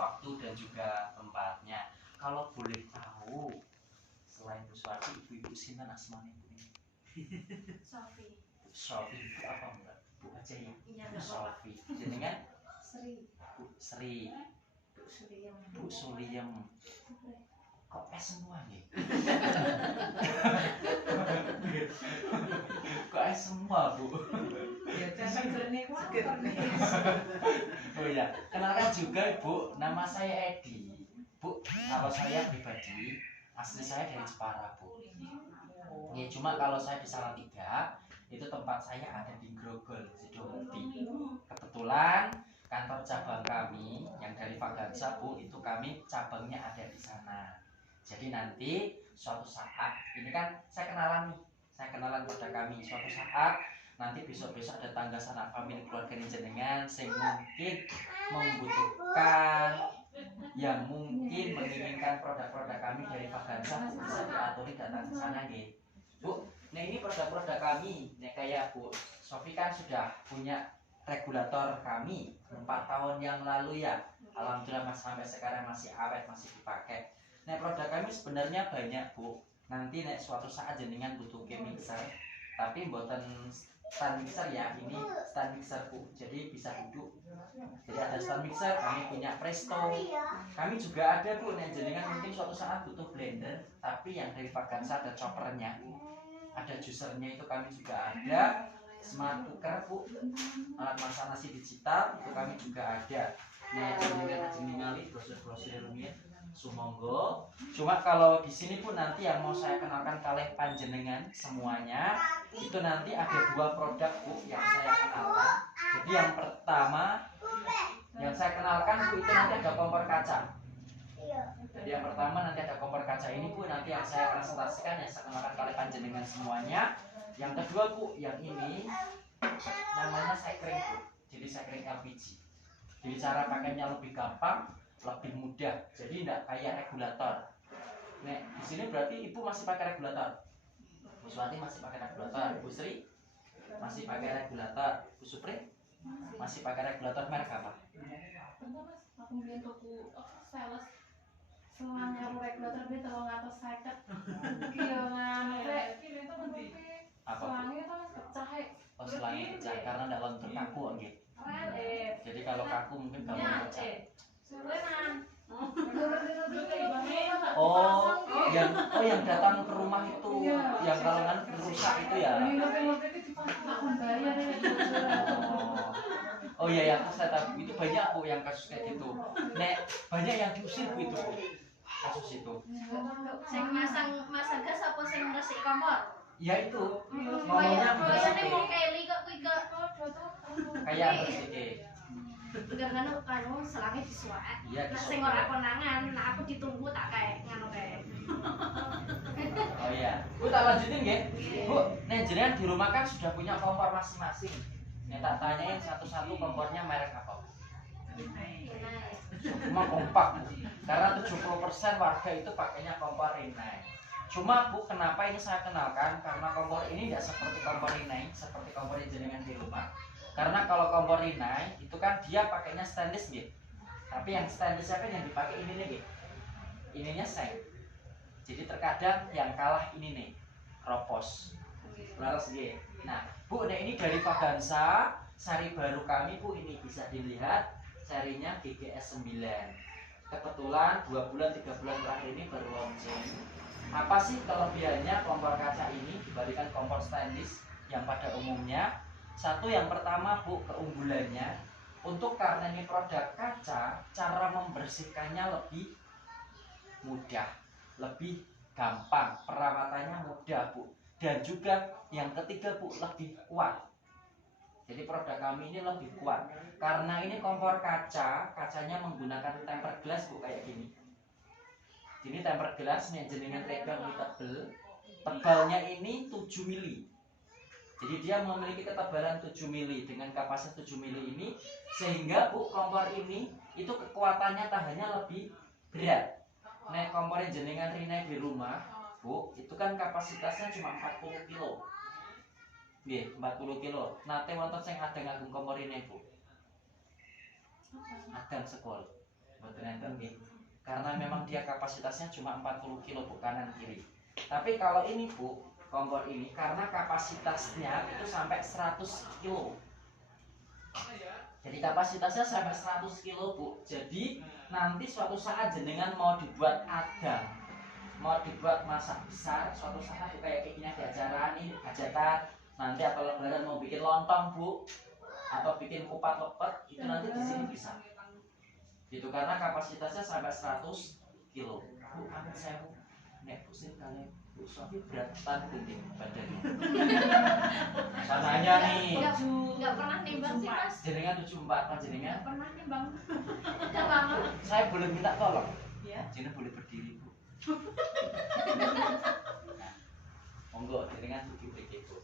waktu dan juga tempatnya. Kalau boleh tahu, selain Bu Suwarti, ibu-ibu sinten asmane Bu ini? Sofi. Sofi itu apa Mbak? Bu aja ya. Iya, Bu Sofi. Jenengan? Sri. Bu Sri. Bu Suriyem. Bu Suliem. Kok semua nih? Kok semua Bu? Ya jangan jernih Oh ya, kenalkan juga Bu, nama saya Edi. Bu, kalau saya pribadi asli saya dari Jepara Bu. Ya cuma kalau saya di Salatiga, itu tempat saya ada di Grogol, Sidomukti. Kebetulan kantor cabang kami yang dari Fagansa Bu, itu kami cabangnya ada di sana. Jadi nanti suatu saat, ini kan saya kenalan pada kami. Suatu saat nanti besok-besok ada tangga sanak famili keluarga jenengan sing mungkin membutuhkan, yang mungkin menginginkan produk-produk kami dari Fagansa, Bu, bisa diaturi datang ke sana nggih. Bu, nah ini produk-produk kami. Nah kayak Bu Sofi kan sudah punya regulator kami 4 tahun yang lalu ya. Alhamdulillah sampai sekarang masih awet, masih dipakai. Nah produk kami sebenarnya banyak Bu. Nanti nek suatu saat jenengan butuh mixer, tapi buatan stand mixer ya, ini stand mixer Bu. Jadi bisa duduk. Jadi ada stand mixer, kami punya Presto. Kami juga ada Bu, nek jenengan mungkin suatu saat butuh blender, tapi yang dari Fagansa ada choppernya, ada juicernya, itu kami juga ada. Smart cooker Bu, alat masak nasi digital, itu kami juga ada. Nah jenengan brosur-brosur rumit sumonggo. Cuma kalau di sini pun nanti yang mau saya kenalkan kalih panjenengan semuanya, itu nanti ada 2 produk Bu yang saya kenalkan. Jadi yang pertama yang saya kenalkan Bu, itu nanti ada kompor kaca. Jadi yang pertama nanti ada kompor kaca ini Bu, nanti yang saya presentasikan, yang saya kenalkan kalih panjenengan semuanya. Yang kedua Bu, yang ini namanya sekring Bu. Jadi sekring LPG. Jadi cara pakainya lebih gampang, lebih mudah. Jadi tidak kayak regulator. Nek di sini berarti Ibu masih pakai regulator. Bu Suwarti masih pakai regulator. Bu Sri masih pakai regulator. Bu Supri masih pakai regulator merek apa? Aku biar tuku sales selang karo regulator dia 350. Kira nganu rek. Apa? Selangnya tuh pecah. Oh selangnya pecah karena tidak lontor kaku nggih. Jadi kalau kaku mungkin gampang pecah. yang datang ke rumah itu, yang kalau kan rusak itu ya. Oh iya ya, saya tahu itu banyak Bu yang kasus kayak gitu. Nek banyak yang diusir Bu itu Bu, kasus itu. Sing masang gas apa sing resik kompor? Ya itu, ngomongnya biasanya mau Kelly kok kuwi kok kayak resik. Enggak kan selangnya disuwak. Iya, Nek sing ora konangan, nah aku ditunggu tak kayak nganu kae. Oh iya, Bu tak lanjutin nggih. Bu, nek jenengan di rumah kan sudah punya kompor masing-masing. Nek tak tanyain satu-satu kompornya merek apa? Cuma kompak Bu. Karena 70% warga itu pakainya kompor Rinnai. Cuma Bu, kenapa ini saya kenalkan? Karena kompor ini tidak seperti kompor Rinnai, seperti kompor yang jenengan di rumah. Karena kalau kompor Rinnai itu kan dia pakainya stainless gitu. Tapi yang stainless kan yang dipakai ini nih gitu. Ininya seng. Jadi terkadang yang kalah ini nih, kropos. Laras gitu. Nah, Bu, ini dari Fagansa, seri baru kami Bu, ini bisa dilihat serinya GGS 9. Kebetulan 2 bulan 3 bulan terakhir ini baru launching. Apa sih kelebihannya kompor kaca ini dibandingkan kompor stainless yang pada umumnya? Satu, yang pertama Bu, keunggulannya untuk karena ini produk kaca, cara membersihkannya lebih mudah, lebih gampang, perawatannya mudah Bu. Dan juga yang ketiga Bu, lebih kuat. Jadi produk kami ini lebih kuat karena ini kompor kaca, kacanya menggunakan tempered glass Bu, kayak gini. Ini tempered glass yang jenengan pegang ini tebel, tebalnya ini 7 mili. Jadi dia memiliki ketebalan 7 mili dengan kapasitas 7 mili ini, sehingga Bu, kompor ini itu kekuatannya tahannya lebih berat. Nah, kompor jenengan Rinnai di rumah Bu, itu kan kapasitasnya cuma 40 kilo. Nggih, 40 kilo. Nate wonten sing adeng ngagem kompor Rinnai Bu. Adeng sekol. Mboten enten nggih. Karena memang dia kapasitasnya cuma 40 kilo Bu, kanan kiri. Tapi kalau ini Bu, kompor ini karena kapasitasnya itu sampai 100 kilo. Jadi kapasitasnya sampai 100 kilo Bu. Jadi nanti suatu saat jenengan mau dibuat adang, mau dibuat masak besar, suatu saat kayak gini ada acara nih, hajatan, nanti atau lebaran mau bikin lontong Bu, atau bikin kupat lepet, itu nanti di sini bisa. Gitu karena kapasitasnya sampai 100 kilo. Bu, amin saya Bu. Nek Bu sih kalian Bu Sofi beratan gunting badannya. Sananya nih. Enggak pernah nimbang sih Mas. Jenengan 74 panjenengan. Enggak pernah nimbang. Udah lama. Saya boleh minta tolong. Iya. Jenengan boleh berdiri Bu. Nah, monggo jenengan berdiri Bu.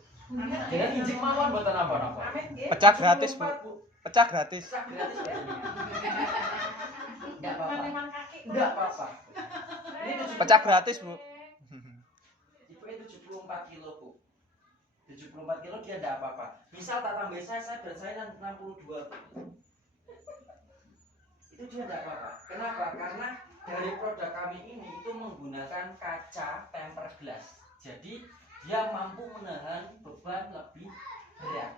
Jenengan injek mawon mboten napa-napa. Pecah gratis, Bu. Pecah gratis. Pecah gratis Bu. Enggak apa-apa. Enggak apa-apa. Ini Pecah gratis, Bu. Ibu itu 74 kilo Bu. 74 kilo dia enggak apa-apa. Misal tak tambah saya berat saya 62 Bu. Itu dia enggak apa-apa. Kenapa? Karena dari produk kami ini itu menggunakan kaca tempered glass. Jadi dia mampu menahan beban lebih berat.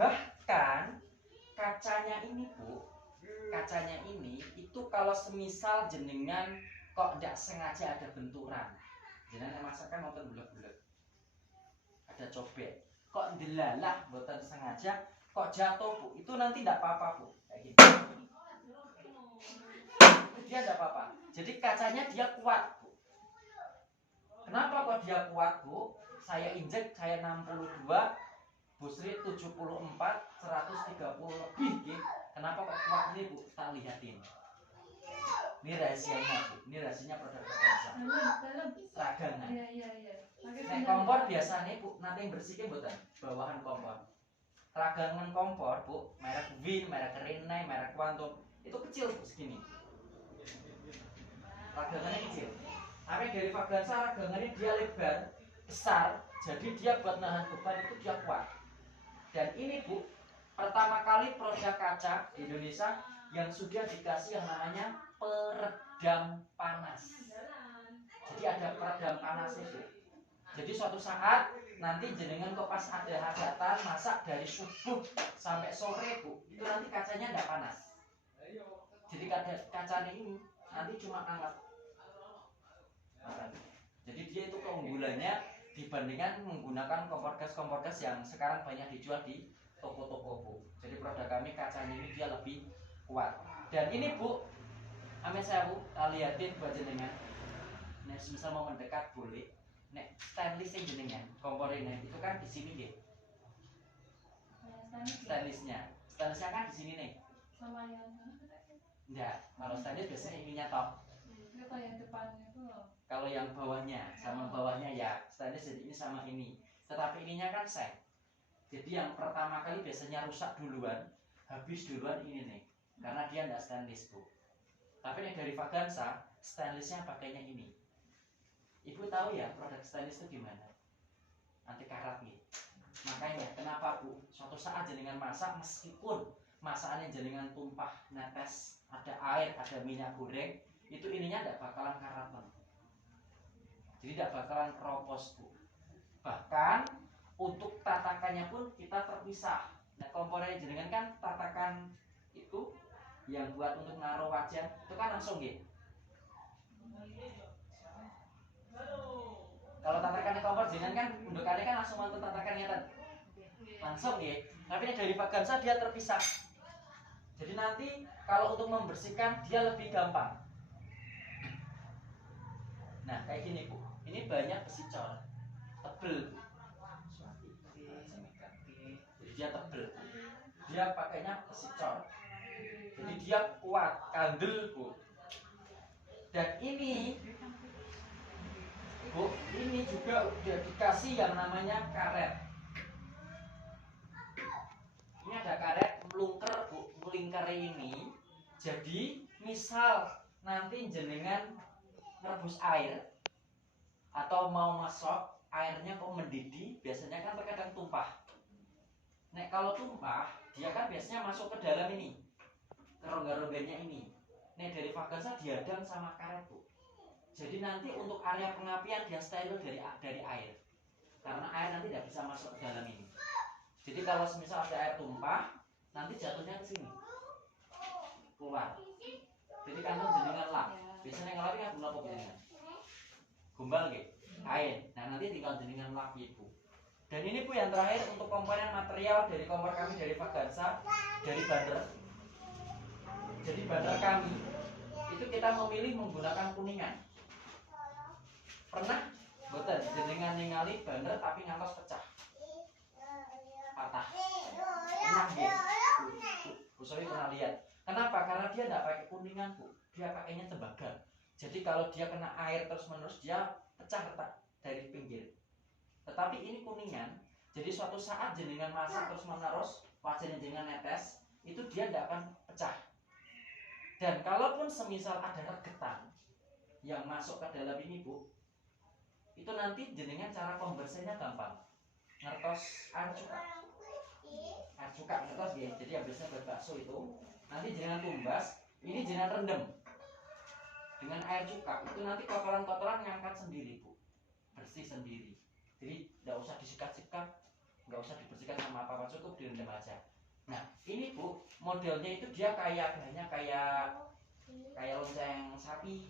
Bahkan kacanya ini Bu, kacanya ini itu kalau semisal jenengan kok tidak sengaja ada benturan, jenengan masakan mau bulat-bulat, ada cobek, kok delalah buatan sengaja, kok jatuh Bu, itu nanti tidak apa-apa Bu, kayak gini. Dia tidak apa-apa. Jadi kacanya dia kuat Bu. Kenapa kok dia kuat Bu? Saya injek, saya 62, Bu Sri 74, 130 lebih gitu. Kenapa kok kuat ini Bu? Tak lihatin. Ini rahasianya Bu. Ini rahasianya produk Vaganza. Ragangan. Nek kompor biasanya Bu, nanti yang bersihkan buatan bawahan kompor. Ragangan kompor Bu, merek Win, merek Rinnai, merek Quantum itu kecil Bu segini. Ragangannya kecil. Tapi dari Vaganza ragangannya dia lebar, besar, jadi dia buat nahan beban itu dia kuat. Dan ini Bu, pertama kali produk kaca di Indonesia yang sudah dikasih yang namanya peredam panas. Jadi ada peredam panas itu. Jadi suatu saat nanti jenengan kok pas ada hajatan masak dari subuh sampai sore Bu, itu nanti kacanya tidak panas. Jadi kacanya ini nanti cuma hangat. Jadi dia itu keunggulannya dibandingkan menggunakan kompor gas yang sekarang banyak dijual di toko-toko Bu. Jadi produk kami kacanya ini dia lebih kuat. Dan ini Bu, amin saya Bu, lihatin buat jenengan. Nek misal mau mendekat boleh. Nek stainless jenengan, kompor ini itu kan di sini deh. Stainlessnya kan di sini nih. Sama yang sana Enggak, kalau stainless biasanya ininya top. kalau yang depannya itu loh. Kalau yang bawahnya sama bawahnya ya stainless, jadi ini sama ini. Tetapi ininya kan set. Jadi yang pertama kali biasanya rusak duluan, habis duluan ini nih. Karena dia enggak stainless Bu. Tapi nih dari Vaganza, stainlessnya pakainya ini. Ibu tahu ya produk stainless itu gimana? Anti karat nih. Makanya kenapa Bu? Suatu saat jenengan masak meskipun masakannya jenengan tumpah netes, ada air, ada minyak goreng, itu ininya tidak bakalan karatan. Jadi tidak bakalan keropos Bu. Bahkan untuk tatakannya pun kita terpisah. Nah kompornya jenengan kan tatakan itu yang buat untuk naruh wajan itu kan langsung gitu. Kalau tatakannya kompor jenengan kan undukannya kan langsung mantu tatakannya kan langsung gitu. Tapi ini dari Vaganza dia terpisah. Jadi nanti kalau untuk membersihkan dia lebih gampang. Nah kayak gini Bu, ini banyak besi cor, tebel. Jadi dia tebel, dia pakainya besi cor. Jadi dia kuat, kandel Bu. Dan ini Bu, ini juga udah dikasih yang namanya karet. Ini ada karet melungker Bu, melingkar ini. Jadi misal nanti jenengan merebus air atau mau masuk airnya kok mendidih, biasanya kan terkadang tumpah. Nek kalau tumpah, dia kan biasanya masuk ke dalam ini, ke rongga-rongganya ini. Nih dari Vaganza dihadang sama karet bu. Jadi nanti untuk area pengapian dia steril dari air. Karena air nanti tidak bisa masuk ke dalam ini. Jadi kalau misal ada air tumpah, nanti jatuhnya ke sini, keluar. Jadi kantong jenengan lap. Biasanya ngelapi kan guna apa jenengan? Gumbal gitu, kain. Nah nanti tinggal jenengan lap ibu. Dan ini bu yang terakhir untuk komponen material dari kompor kami dari Vaganza, dari bander. Jadi bander kami itu kita memilih menggunakan kuningan. Pernah boten jenengan ningali bander tapi ngantos pecah, patah, pernah ya? Bu Sowi pernah lihat. Kenapa? Karena dia tidak pakai kuningan bu, dia pakainya tembaga. Jadi kalau dia kena air terus menerus dia pecah retak dari pinggir. Tetapi ini kuningan, jadi suatu saat jenengan masak terus menerus, wajannya jenengan netes, itu dia tidak akan pecah. Dan kalaupun semisal ada regetan yang masuk ke dalam ini bu, itu nanti jenengan cara pembersihnya gampang. Ngertos air cuka ngertos ya. Jadi habisnya buat bakso itu, nanti jenengan tumbas, ini jenengan rendam dengan air cuka. Itu nanti kotoran-kotoran ngangkat sendiri bu, bersih sendiri. Jadi tidak usah disikat-sikat, nggak usah dibersihkan sama apa-apa, cukup direndam aja. Nah ini bu, modelnya itu dia kayak lonceng sapi,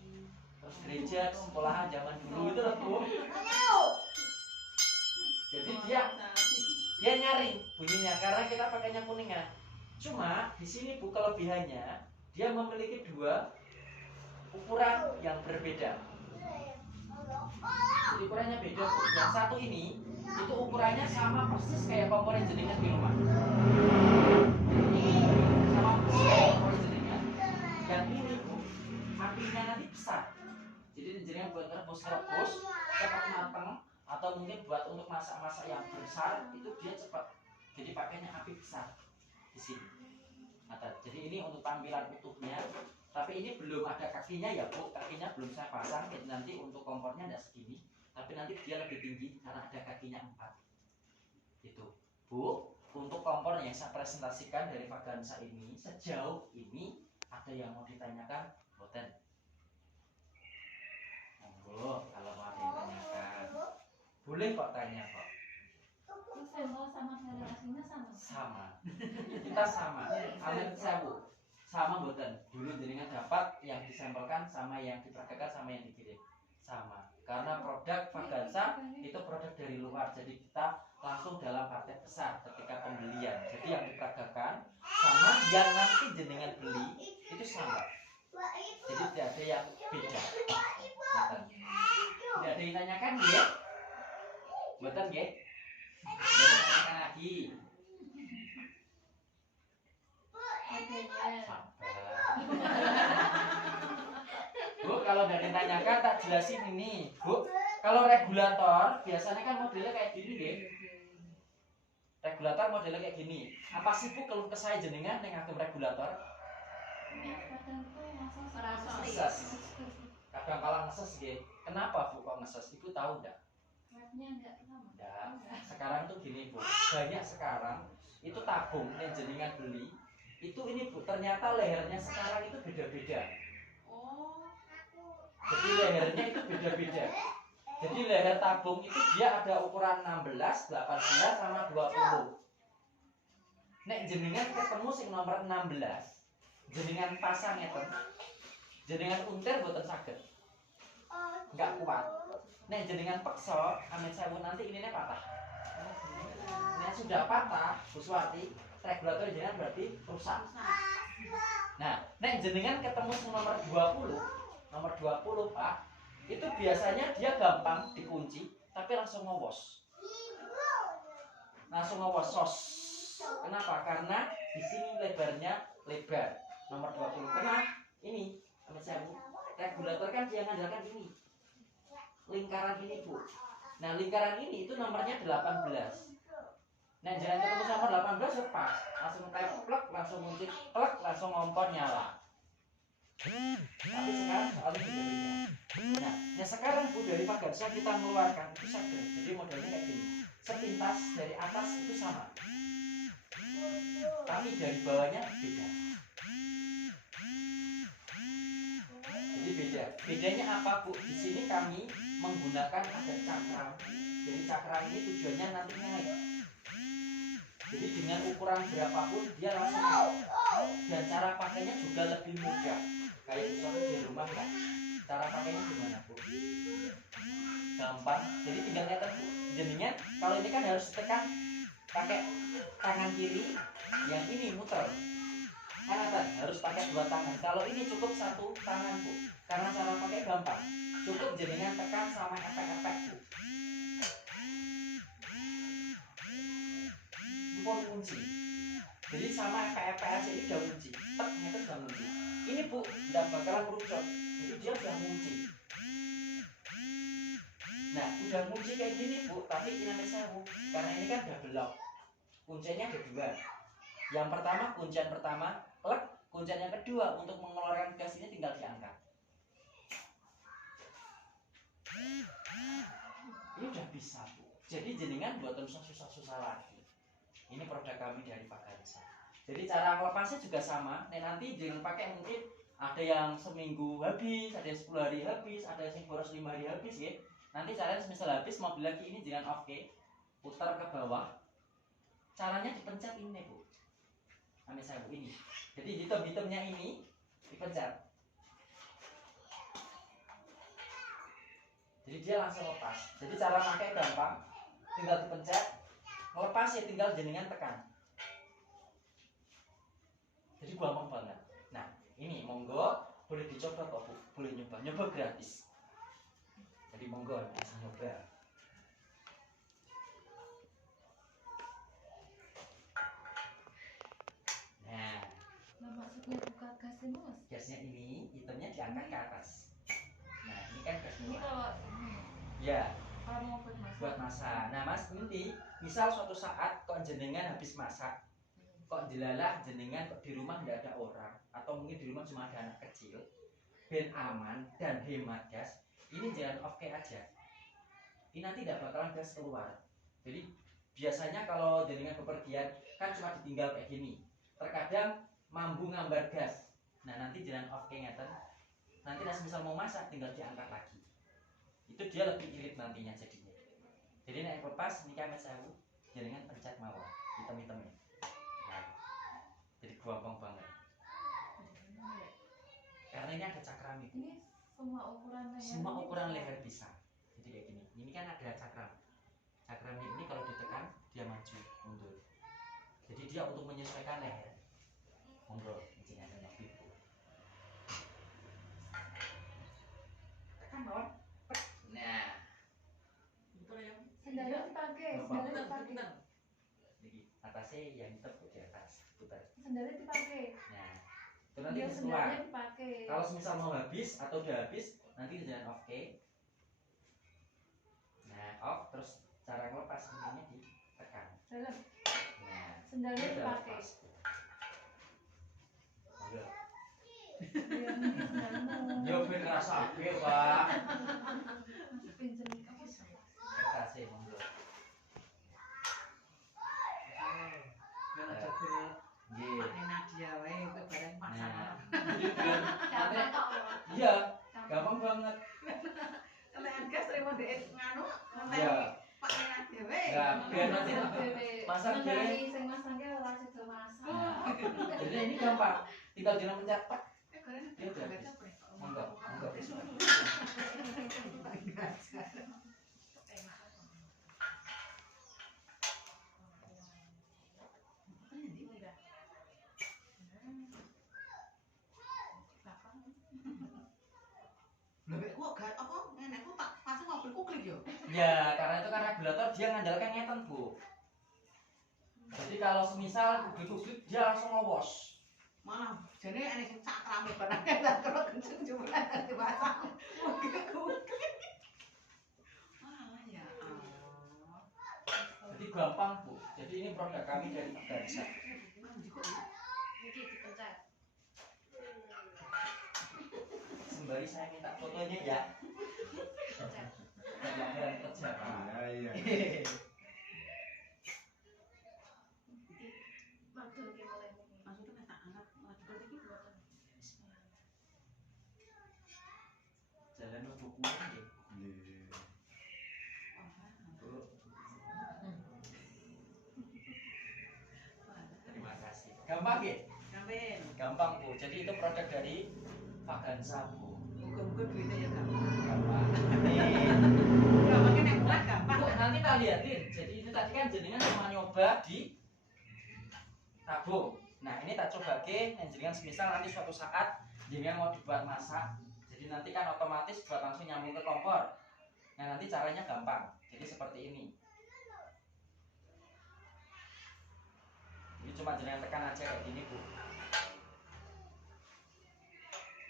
terus gereja, sekolahan zaman dulu itu loh bu. Jadi dia nyaring bunyinya karena kita pakainya kuningan. Cuma di sini bu kelebihannya dia memiliki dua ukuran yang berbeda. Jadi ukurannya beda bu. Yang satu ini itu ukurannya sama persis kayak komponen jenengan di rumah. Sama persis kayak komponen jenengan. Yang ini bu, apinya nanti besar. Jadi jenengan buat rebus cepat matang, atau mungkin buat untuk masak-masak yang besar itu dia cepat. Jadi pakainya api besar di sini. Nah, jadi ini untuk tampilan utuhnya. Tapi ini belum ada kakinya ya bu, kakinya belum saya pasang. Jadi nanti untuk kompornya tidak segini, tapi nanti dia lebih tinggi karena ada kakinya 4. Gitu bu. Untuk kompor yang saya presentasikan dari Vaganza ini sejauh ini ada yang mau ditanyakan, boten? Monggo kalau mau ditanyakan, boleh kok tanya kok. Sampel sama barang aslinya Sama. Kita sama. Amin sewu. Sama boten. Dulu jenengan dapat yang disampelkan sama yang diperagakan sama yang dikirim. Sama. Karena produk Vaganza itu produk dari luar. Jadi kita langsung dalam paket besar ketika pembelian. Jadi yang diperagakan sama yang nanti jenengan beli itu sama. Jadi tidak ada yang beda. Boten. Tidak ada yang tanyakan ya? Boten ya? Tanyakan lagi. Bu, kalau udah ditanyakan tak jelasin ini. Bu, kalau regulator biasanya kan modelnya kayak gini deh. Regulator modelnya kayak gini. Apa sih bu kalau kesaya jenengan yang ngagem regulator? Ngeses. Kadang kala ngeses gitu. Kenapa bu kok ngeses? Ibu tahu enggak? Enggak. Sekarang tuh gini bu, banyak sekarang itu tabung yang jenengan beli itu ini bu, ternyata lehernya sekarang itu beda-beda. Jadi lehernya itu beda-beda. Jadi leher tabung itu dia ada ukuran 16, 18 sama 20. Nek jenengan ketemu sing nomor 16, jenengan pasang ngeten. Jenengan untir boten saged. Enggak kuat. Nek jenengan peksa, amin sewu nanti ininya patah. Nek sudah patah, Bu Suwati, regulator jenengan berarti rusak. Nah, nek jenengan ketemu nomor 20 Pak, itu biasanya dia gampang dikunci, tapi langsung ngowos. Langsung ngowos sos. Kenapa? Karena di sini lebarnya lebar nomor 20. Karena ini, amin sewu, regulator kan dia ngandalkan ini. Lingkaran ini bu. Nah lingkaran ini itu nomornya 18. Nah jangan ketemu nomor 18 lepas, langsung plek, langsung muncul plek, langsung ngompor nyala. Tapi sekarang soalnya beda-beda. Nah sekarang bu dari Vaganza kita mengeluarkan itu saged. Jadi modelnya kayak gini. Sepintas dari atas itu sama, tapi dari bawahnya beda. Ya, bedanya apa Bu? Di sini kami menggunakan ada cakram. Jadi cakram ini tujuannya nanti naik. Jadi dengan ukuran berapapun dia langsung naik. Dan cara pakainya juga lebih mudah. Kayak misalnya di rumah ya. Cara pakainya gimana Bu? Gampang. Jadi tinggal nyetek Bu. Jadinya kalau ini kan harus tekan pakai tangan kiri, yang ini muter. Kan harus pakai dua tangan. Kalau ini cukup satu tangan Bu. Karena cara pakai gampang. Cukup jadinya tekan sama efek-efek Bu. Bukan kunci. Jadi sama efek-efek aja ini udah kunci. Tek, itu udah kunci. Ini Bu, tidak bakalan merusak. Jadi dia udah kunci. Nah, udah kunci kayak gini Bu, tapi ini sewu. Karena ini kan udah belok. Kuncinya ada dua. Yang pertama, kuncian pertama, klek. Kuncian yang kedua untuk mengeluarkan gas ini tinggal diangkat. Ini udah bisa Bu. Jadi jenengan buat susah-susah lagi. Ini produk kami dari Faganza. Jadi cara melepasnya juga sama. Nanti jangan pakai mungkin ada yang seminggu habis, ada yang 10 hari habis, ada yang boros 5 hari habis ya. Nanti caranya misal habis mobil lagi ini jangan off putar ke bawah. Caranya dipencet ini Bu. Ambil saya Bu ini. Jadi hitam-hitamnya ini dipencet. Jadi dia langsung lepas. Jadi cara pakai gampang. Tinggal dipencet. Lepas ya tinggal jenengan tekan. Jadi gampang banget. Nah, ini monggo boleh dicoba kok Bu. Boleh nyoba. Nyoba gratis. Jadi monggo bisa nyoba. Nah, maksudnya buka gasnya Mas? Gasnya ini hitamnya diangkat ke atas. Nah, ini kan gas Ini kalau ya, kalau mau buat masak. buat masak. Nah, Mas, nanti misal suatu saat kok jenengan habis masak, kok jelalah jenengan kok di rumah tidak ada orang, atau mungkin di rumah cuma ada anak kecil, ben aman dan hemat gas, ini jangan off aja. Ini nanti tidak bakalan gas keluar. Jadi biasanya kalau jenengan bepergian kan cuma ditinggal kayak gini. Terkadang mambu ngambar gas. Nah, nanti jangan off ngeten. Nanti misal mau masak tinggal diangkat lagi. Itu dia lebih irit nantinya jadinya. Jadi naik lepas ini kan sewu, jaringan pencet mawar hitam-hitamnya. Nah, jadi gampang banget. Karena ini ada cakram itu. Ini semua ukuran leher. Semua ukuran leher bisa. Jadi kayak gini. Ini kan ada cakram. Cakramnya ini kalau ditekan dia maju mundur. Jadi dia untuk menyesuaikan leher. Monggo, ini ada nabi Bu. Tekan bawah. Nah, Sendalnya dipakai, sendalnya dipakai. jadi atasnya yang hitam di atas putar. Sendalnya dipakai. Nah, itu nanti Dia keluar. sendalnya dipakai. Kalau misal mau habis atau udah habis, nanti jangan off Nah, off terus cara ngelepas ininya ditekan. Dalam. Nah, Sendalnya ini udah dipakai. lepas. Enggak. Dia ini sendalmu. Yo ben ngrasake, Pak. Pinjem apa sih? Kertasnya monggo. Kalau coba Nggih. Pak Nadia wae itu bareng Pak Nah, sama. jadi biar nanti Gampang kok. iya, gampang banget. Kalian gas terima duit nganu, Iya. Pak Nadia wae. Ya, biar nanti masak Masak dhewe. dhewe. Sing masangke ora sida masak. Nah, jadi ini gampang. Tinggal jangan pencet tek. Goreng Dia udah habis. Monggo, monggo. Lebih kok gak apa nenekku tak pasang mobilku klik yo. Ya, karena itu kan regulator dia ngandalkan ngeten, Bu. Jadi kalau semisal publik-publik dia langsung ngowos. Malah jane ene sing sak rame barang tak karo kenceng jumlah dipasang. Mobilku. Malah ya Allah. Jadi gampang, Bu. Jadi ini produk kami dari Faganza. Iki dipencet. Sembari saya minta fotonya ya. Pencet. Pelanggaran kerja, Pak. Iya. Madul ki mulai. Maksudnya tak angkat lagi iki. dan buku nggih. Bu. Terima kasih. Gampang nggih? Ngapain? Gampang Bu. Jadi itu produk dari Vaganza Bu. Muka-muka duitnya ya gampang. Gampang. Nih. Gampangnya nek mulai gampang. Bu, nanti tak liatin. Jadi ini tadi kan jenengan cuma nyoba di tabung. Nah ini tak coba ke, jenengan semisal nanti suatu saat jenengan mau dibuat masak. Jadi nanti kan otomatis buat langsung nyambung ke kompor. Nah nanti caranya gampang. Jadi seperti ini. Jadi cuma jenengan tekan aja kayak gini Bu.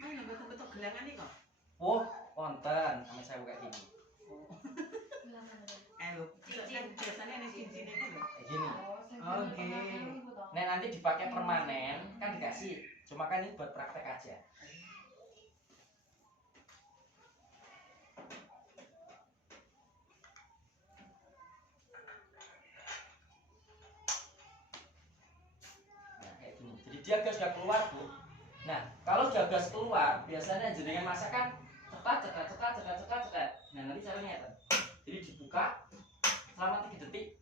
Mana betul-betul gelangan nih kok? Oh, konten. Sama saya buka gini. Lho, biasanya ada cincin itu lho. Kayak gini. Oke. Nah nanti dipakai permanen kan dikasih. Cuma kan ini buat praktek aja. Nah kayak gini. Jadi dia gas sudah keluar Bu. Nah kalau dia gas keluar, biasanya jenengan masak kan cekat. Nah nanti caranya ya. Jadi dibuka selama 3 detik.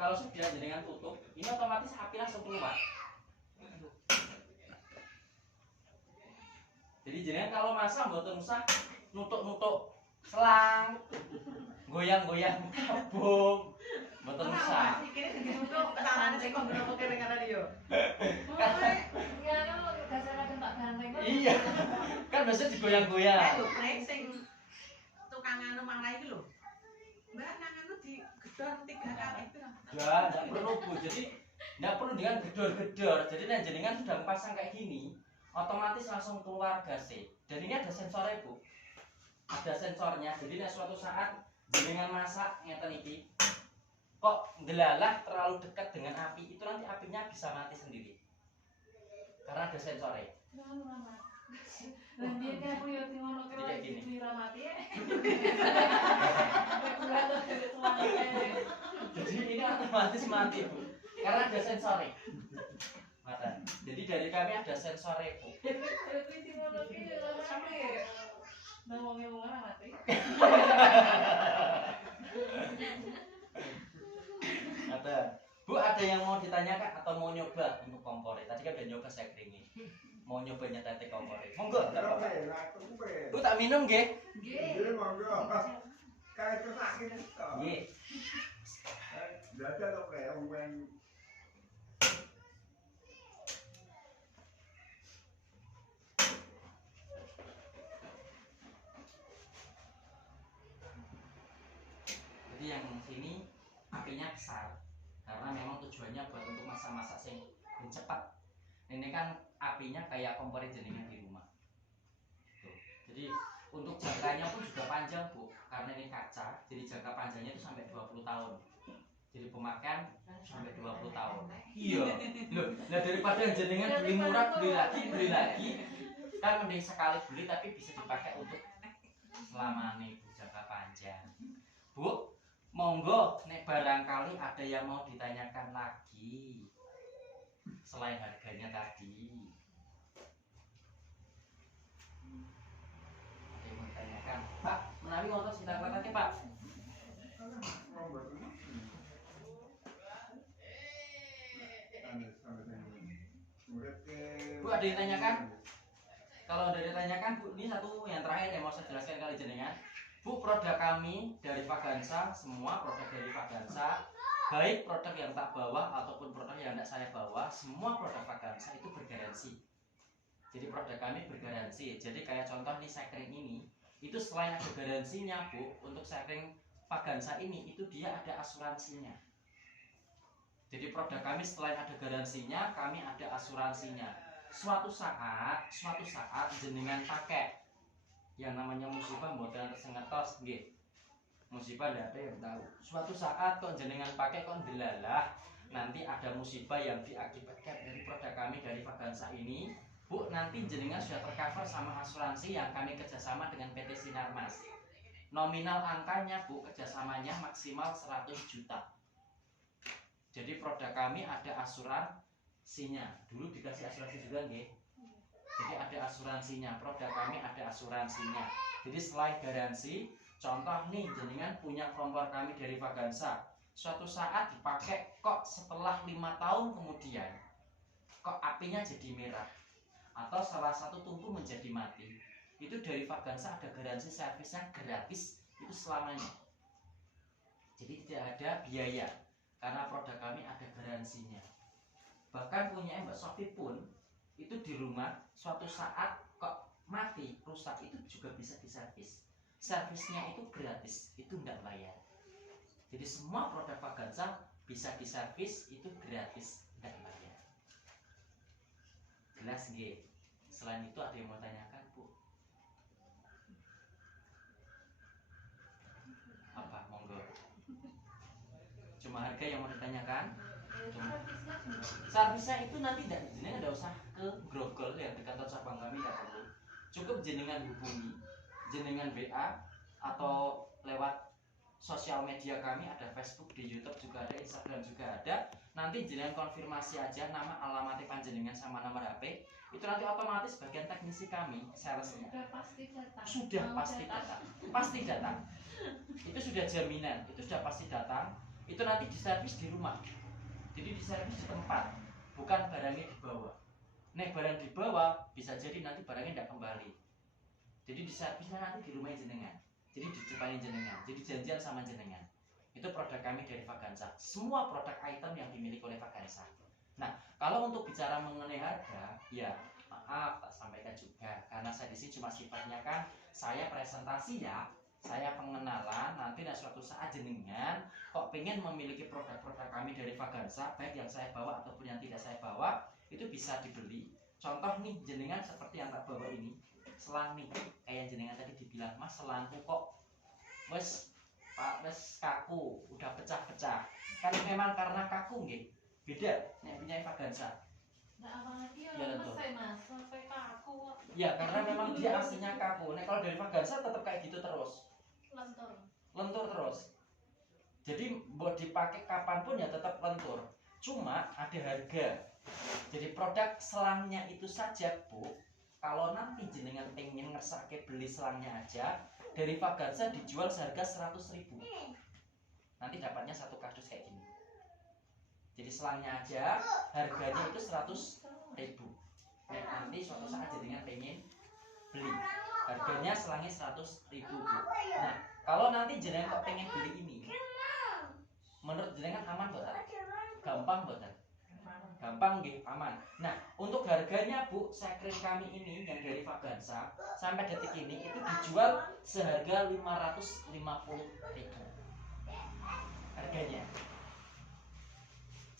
Kalau sudah jenengan tutup, ini otomatis api langsung keluar. Jadi jenengan kalau masak mboten usah nutuk-nutuk selang, goyang-goyang tabung, mboten usah. Iki iki duduk tangannya sing kok ngono kok kene dia. Iya, kan biasa digoyang-goyang. Lho, Prek sing tukang anu manglah iki lho. Mbak nang anu digedor 3 kali itu. Enggak perlu Bu. Jadi enggak perlu dengan gedor-gedor. Jadi nek jenengan sudah pasang kayak gini, otomatis langsung keluar gasnya. Dan ini ada sensornya Bu. Ada sensornya. Jadi nek suatu saat jenengan masak ngeten iki, kok ndelalah terlalu dekat dengan api, itu nanti apinya bisa mati sendiri. Karena ada sensornya. Jadi ini otomatis mati Bu. Karena ada sensornya. Mata. Jadi dari kami ada sensornya Bu. Ada. Bu, ada yang mau ditanyakan atau mau nyoba untuk kompornya? Tadi kan udah nyoba saya keringin. Mau nyobanya tete kompornya? Monggo, enggak apa-apa. Bu, tak minum nggih? Nggih, monggo. Kae kesak iki to. Nggih. Dadi to kae wong Jadi yang sini apinya besar karena memang tujuannya buat untuk masak-masak sing cepat. Ini kan apinya kayak kompor jenengan di rumah. Tuh. Jadi untuk jangkanya pun juga panjang Bu, karena ini kaca, jadi jangka panjangnya itu sampai 20 tahun. Jadi pemakaian sampai 20 tahun. Iya. Loh, nah daripada jenengan beli murah beli lagi, kan mending sekali beli tapi bisa dipakai untuk selamanya Bu, jangka panjang. Bu, monggo nek barangkali ada yang mau ditanyakan lagi selain harganya tadi. Ada yang mau ditanyakan? Pak, menawi wonten sing taklatake Pak. Bu, ada yang ditanyakan? Kalau ada yang ditanyakan Bu, ini satu yang terakhir yang mau saya jelaskan kali jenengan. Bu, produk kami dari Vaganza, semua produk dari Vaganza, baik produk yang tak bawa ataupun produk yang tidak saya bawa, semua produk Vaganza itu bergaransi. Jadi produk kami bergaransi. Jadi kayak contoh nih sekring ini, itu selain ada garansinya Bu, untuk sekring Vaganza ini itu dia ada asuransinya. Jadi produk kami selain ada garansinya, kami ada asuransinya. Suatu saat jenengan pakai yang namanya musibah modal tersengatos nggih. Musibah tidak ada yang tahu. Suatu saat kok jenengan pakai kok delalah, nanti ada musibah yang diakibatkan dari produk kami dari Vaganza ini. Bu, nanti jenengan sudah tercover sama asuransi yang kami kerjasama dengan PT Sinarmas. Nominal angkanya Bu, kerjasamanya maksimal 100 juta. Jadi produk kami ada asuransinya. Dulu dikasih asuransi juga nggih. Jadi ada asuransi asuransinya. Produk kami ada asuransinya. Jadi selain garansi, contoh nih jenengan punya kompor kami dari Vagansa, suatu saat dipakai kok setelah 5 tahun kemudian kok apinya jadi merah atau salah satu tungku menjadi mati, itu dari Vagansa ada garansi servisnya gratis itu selamanya. Jadi tidak ada biaya karena produk kami ada garansinya. Bahkan punya Mbak Sofi pun itu di rumah suatu saat kok mati rusak itu juga bisa diservis. Servisnya itu gratis, itu enggak bayar. Jadi semua produk Vagansa bisa diservis itu gratis, enggak bayar. Jelas nggih? Selain itu ada yang mau tanyakan, Bu? Apa? Monggo. Cuma harga yang mau ditanyakan? Servisnya itu nanti jenengan tidak usah ke Grogol ya, di kantor cabang kami tidak perlu. Cukup jenengan hubungi, jenengan WA atau lewat sosial media kami, ada Facebook, di YouTube juga ada, Instagram juga ada. Nanti jenengan konfirmasi aja nama, alamat panjenengan sama nomor HP. Itu nanti otomatis bagian teknisi kami, salesnya sudah pasti datang. Pasti datang. Itu sudah jaminan, itu sudah pasti datang. Itu nanti diservis di rumah. Jadi diservis di tempat, bukan barangnya dibawa. Nek barang dibawa bisa jadi nanti barangnya tidak kembali. Jadi diservisnya nanti di rumah jenengan. Jadi di depan jenengan. Jadi janjian sama jenengan. Itu produk kami dari Vagansa. Semua produk item yang dimiliki oleh Vagansa. Nah, kalau untuk bicara mengenai harga, ya maaf tak sampaikan juga karena saya di sini cuma sifatnya kan saya presentasi ya, saya pengenalan. Nanti suatu saat jenengan kok pengen memiliki produk-produk kami dari Vagansa, baik yang saya bawa ataupun yang tidak saya bawa, itu bisa dibeli. Contoh nih jenengan seperti yang tak bawa ini, selang nih, kayak jenengan tadi dibilang, Mas selangku kok wes kaku, udah pecah-pecah. Kan memang karena kaku nggih. Beda yang punya Vagansa. Ya tentu. Ya karena memang dia aslinya kaku. Nah kalau dari Vagansa tetap kayak gitu terus. Lentur terus. Jadi mau dipakai kapanpun ya tetap lentur. Cuma ada harga. Jadi produk selangnya itu saja, Bu. Kalau nanti jenengan pengen ngersake beli selangnya aja, dari Vagansa dijual seharga 100.000. Nanti dapatnya satu kardus kayak gini. Jadi selangnya aja harganya itu 100.000. Nah, nanti suatu saat jenengan pengen beli, harganya selangnya 100.000, Bu. Nah, kalau nanti jenengan kok pengen beli ini, menurut jenengan aman boten? Gampang boten? Gampang nggih, aman. Nah, untuk harganya Bu, sekring kami ini yang dari Vagansa sampai detik ini itu dijual seharga 550.000. Harganya.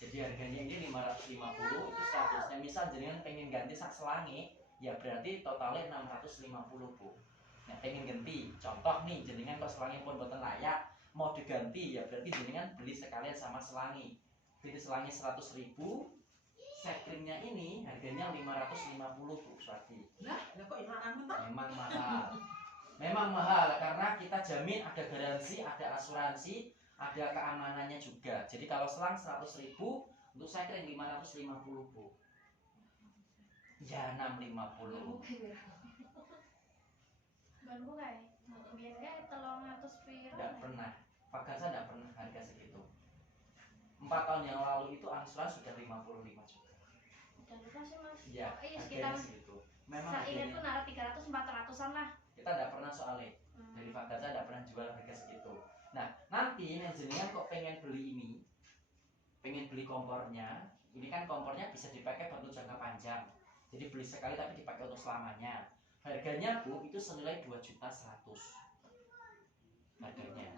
Jadi harganya ini 550 itu statusnya. Misal jenengan pengen ganti sak selangi, ya berarti totalnya 650, Bu. Nah, pengen ganti. Contoh nih, jenengan kok selangi pun boten layak, mau diganti ya berarti jenengan beli sekalian sama selangi. Jadi selangi 100.000. Sekringnya ini harganya 550, Bu Swati. Lah kok ilang Memang mahal. Memang mahal karena kita jamin ada garansi, ada asuransi, ada keamanannya juga. Jadi kalau selang 100.000, untuk sekring 550, Bu. Ya 650. Bantu kayak, biar kayak 300 piro. Tidak pernah. Vagansa tidak pernah harga segitu. 4 tahun yang lalu itu angsuran sudah 55 juta. Udah lupa sih Mas. Iya, Iya harganya sekitar. segitu. Memang Saya ingat harganya tuh naruh 300-400an lah. kita tidak pernah soalnya. Dari Vagansa tidak pernah jual harga segitu. Nah, nanti jenengan kok pengen beli ini, pengen beli kompornya. Ini kan kompornya bisa dipakai untuk jangka panjang. Jadi beli sekali tapi dipakai untuk selamanya. Harganya, Bu, itu senilai 2.100.000. Harganya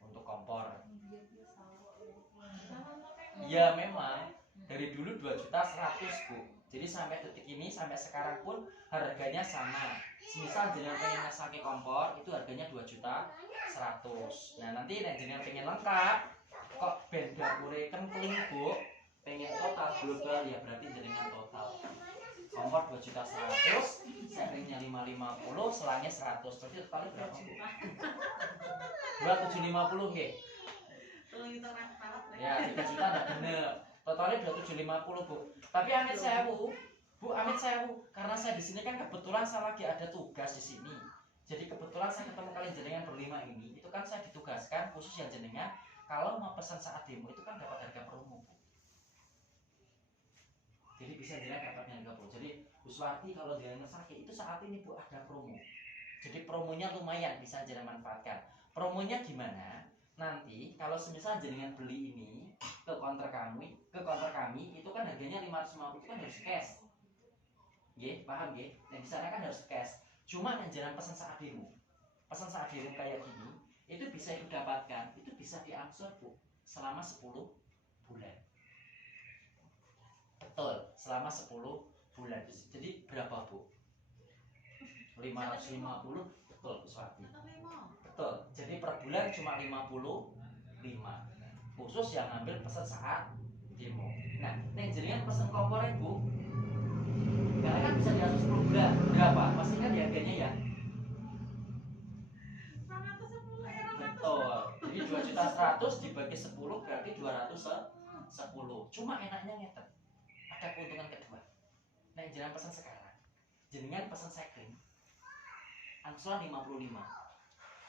untuk kompor. Ya memang dari dulu 2.100.000, Bu. Jadi sampai detik ini, sampai sekarang pun harganya sama. Misal jenengan pengen ngesake kompor, itu harganya 2.100.000. Nah nanti jenengan pengen lengkap, kok ben dapure kempling, Bu, pengen total global ya berarti jenengan total. Kompor 2.100.000, sekringnya 550, selangnya 100. Berarti totalnya berapa, Bu? 2.750 nggih. Ya 3 juta enggak bener. Totalnya 2.750, Bu. Tapi amit sewu, Bu, amit sewu, karena saya di sini kan kebetulan saya lagi ada tugas di sini. Jadi kebetulan saya ketemu kalian jenengan berlima ini, itu kan saya ditugaskan khusus yang jenengan kalau mau pesan saat demo itu kan dapat harga promo, Bu. Jadi bisa jenengan dapat harga promo. Jadi Bu Suwarti kalau jenengan sakit itu saat ini Bu ada promo. Jadi promonya lumayan bisa jenengan manfaatkan. Promonya gimana? Nanti kalau semisal jenengan beli ini ke counter kami itu kan harganya 550 itu kan harus cash. Nggih, paham nggih? Nah, di sana kan harus cash. Cuma yang jangan pesan saat demo. Pesan saat demo kayak gini, itu bisa didapatkan, itu bisa diangsur, Bu, selama 10 bulan. Betul, selama 10 bulan. Jadi berapa, Bu? 550, betul, Bu Suwarti. Betul. Jadi per bulan cuma 55. Khusus yang ngambil pesan saat demo. Nah, nek jenengan pesan kompor, Bu, karena kan bisa diatur 10 bulan. Berapa? Pasti kan harganya ya? Betul. Jadi 2.100.000 dibagi 10 berarti 210. Cuma enaknya ngeten. Ada keuntungan kedua. Nah, jangan pesan sekarang. Jenengan pesan second. Angsuran 55.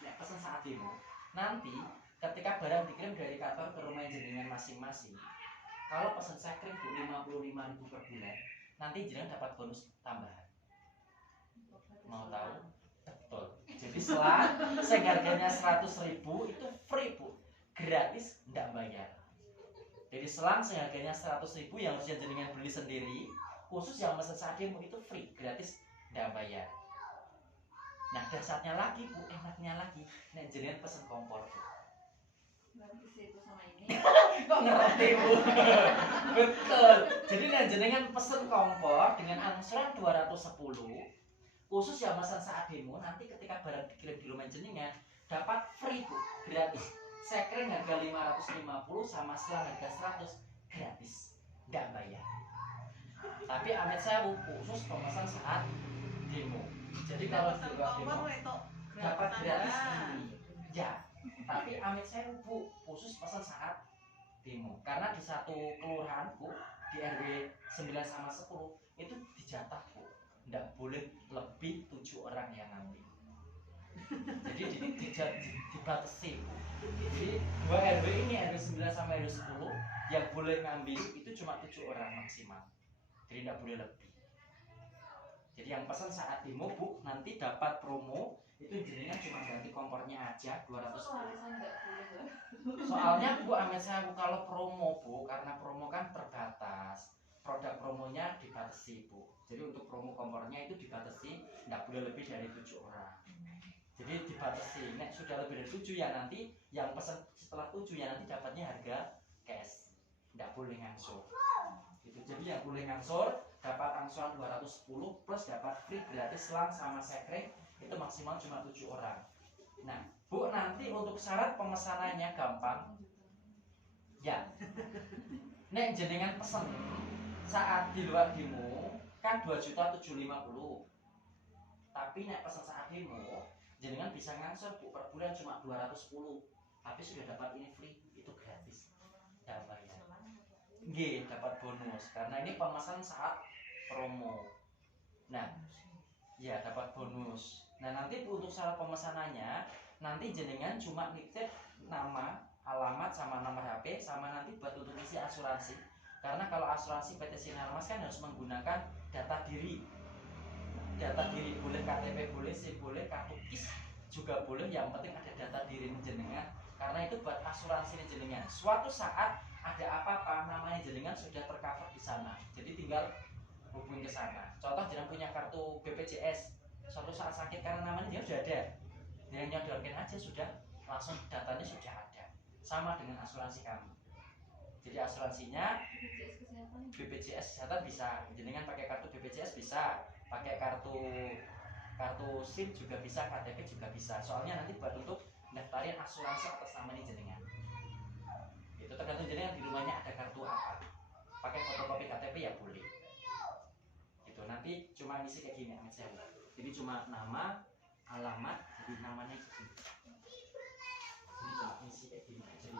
Nah, pesan saat demo. Nanti ketika barang dikirim dari kantor ke rumah jenengan masing-masing. Kalau pesan second Bu 55.000 per bulan. Nanti jenengan dapat bonus tambahan. Mau tahu? Betul. Jadi selang harganya 100.000 itu free, Bu. Gratis, enggak bayar. Jadi selang harganya 100.000 yang harusnya jenengan beli sendiri, khusus yang pesan saat demo itu free, gratis, enggak bayar. Nah, dasarnya lagi, Bu, enaknya lagi. Nek jenengan pesan kompor, Bu. Kok ngerti, Bu? Betul. Jadi nek jenengan pesen kompor dengan angsuran 210, khusus yang pesan saat demo, nanti ketika barang dikirim di rumah jenengan dapat free, Bu, gratis. Sekring harga 550 sama selang harga 100 gratis, enggak bayar. Tapi amit saya, Bu, khusus pemesan saat demo. Jadi kalau di luar demo dapat gratis ini. Ya, tapi amit saya, Bu, khusus pesan saat demo. Karena di satu kelurahan, Bu, di RW 9 sama 10 itu dijatah, Bu. Nggak boleh lebih 7 orang yang ngambil. Jadi dibatasi, Bu. Jadi 2 RW ini, RW 9 sama RW 10 yang boleh ngambil itu cuma 7 orang maksimal. Jadi nggak boleh lebih. Jadi yang pesan saat demo, Bu, nanti dapat promo itu jenengan cuma ganti kompornya aja 210. Soalnya, Bu, amit saya, Bu, kalau promo, Bu, karena promo kan terbatas. Produk promonya dibatasi, Bu. Jadi untuk promo kompornya itu dibatasi, nggak boleh lebih dari 7 orang. Jadi dibatasi. Nek sudah lebih dari 7 ya nanti yang pesan setelah 7 ya nanti dapatnya harga cash. Nggak boleh ngangsur. Itu. Jadi yang boleh ngangsur dapat angsuran 210 plus dapat free gratis selang sama sekring itu maksimal cuma 7 orang. Nah, Bu, nanti untuk syarat pemesanannya gampang. Ya. Nek jenengan pesen saat di luar demo kan 2.750.000. Tapi nek pesan saat demo jenengan bisa ngangsur, Bu, per bulan cuma 210. Tapi sudah dapat ini free, itu gratis. Enggak bayar. Nggih, dapat bonus karena ini pemesan saat promo. Nah, ya dapat bonus. Nah, nanti untuk syarat pemesanannya nanti jenengan cuma nitip nama, alamat sama nomor HP sama nanti buat untuk isi asuransi. Karena kalau asuransi PT Sinarmas kan harus menggunakan data diri. Data diri boleh KTP boleh, SIM boleh, kartu KIS juga boleh, yang penting ada data diri jenengan. Karena itu buat asuransi jenengan. Suatu saat ada apa-apa namanya jenengan sudah tercover di sana. Jadi tinggal hubungi ke sana. Contoh jenengan punya kartu BPJS. Suatu saat sakit karena namanya dia sudah ada. Dengan nyodorkan aja sudah langsung datanya sudah ada. Sama dengan asuransi kami. Jadi asuransinya BPJS kesehatan bisa, jenengan pakai kartu BPJS bisa, pakai kartu SIM juga bisa, KTP juga bisa. Soalnya nanti buat untuk daftarin asuransi atas nama ini jenengan. Itu tergantung jenengan di rumahnya ada kartu apa. Pakai fotokopi KTP ya boleh. Gitu. Nanti cuma ngisi kayak gini amit saya. Jadi cuma nama, alamat, jadi namanya gitu. Jadi cuma ngisi kayak gini. Jadi